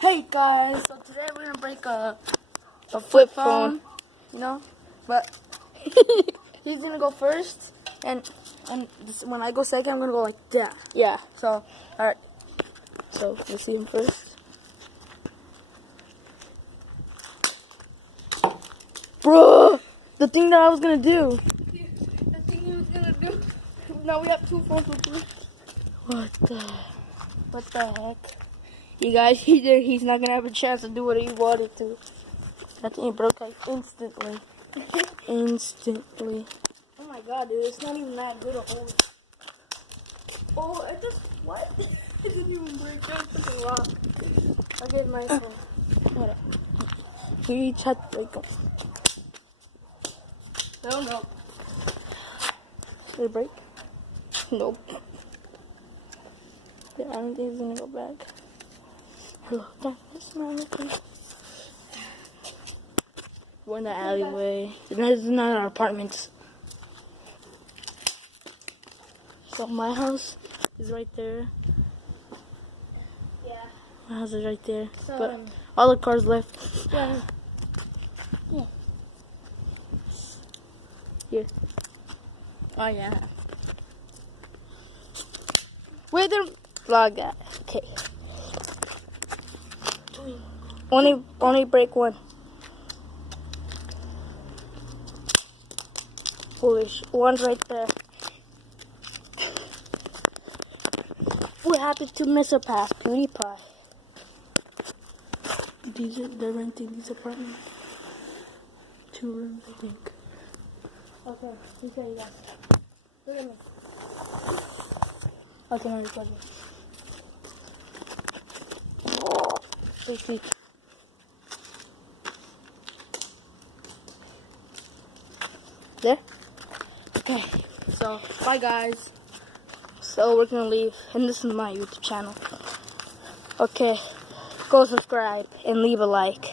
Hey guys, so today we're gonna break a flip phone. you know, but he's gonna go first, and when I go second, I'm gonna go like that. Yeah. So, all right. So let's see him first. Bro, the thing that I was gonna do. The thing he was gonna do. Now we have two phones with three. What the heck? You guys, he's not gonna have a chance to do what he wanted to. That thing broke like instantly. Instantly. Oh my god, dude, it's not even that good a hold. Oh, it just, what? It didn't even break. That was such a rock. I'll get my phone. Hold up. We each had to break them. No. Did it break? Nope. Yeah, I don't think it's gonna go back. Hello, darkness, my looking. We're in the alleyway. This is not our apartments. So my house is right there. Yeah. My house is right there. So, But all the cars left. yeah. Here. Oh, yeah. Wait, there. Vlog that. Okay. Only break one. Foolish. One's right there. What happened to Mr. Path? PewDiePie. They're renting these apartments. 2 rooms, I think. Okay, you say yes. Look at me. Okay, now you're plugging. Let's see. There? Okay, so, bye guys. So we're gonna leave, and this is my YouTube channel. Okay, go subscribe and leave a like.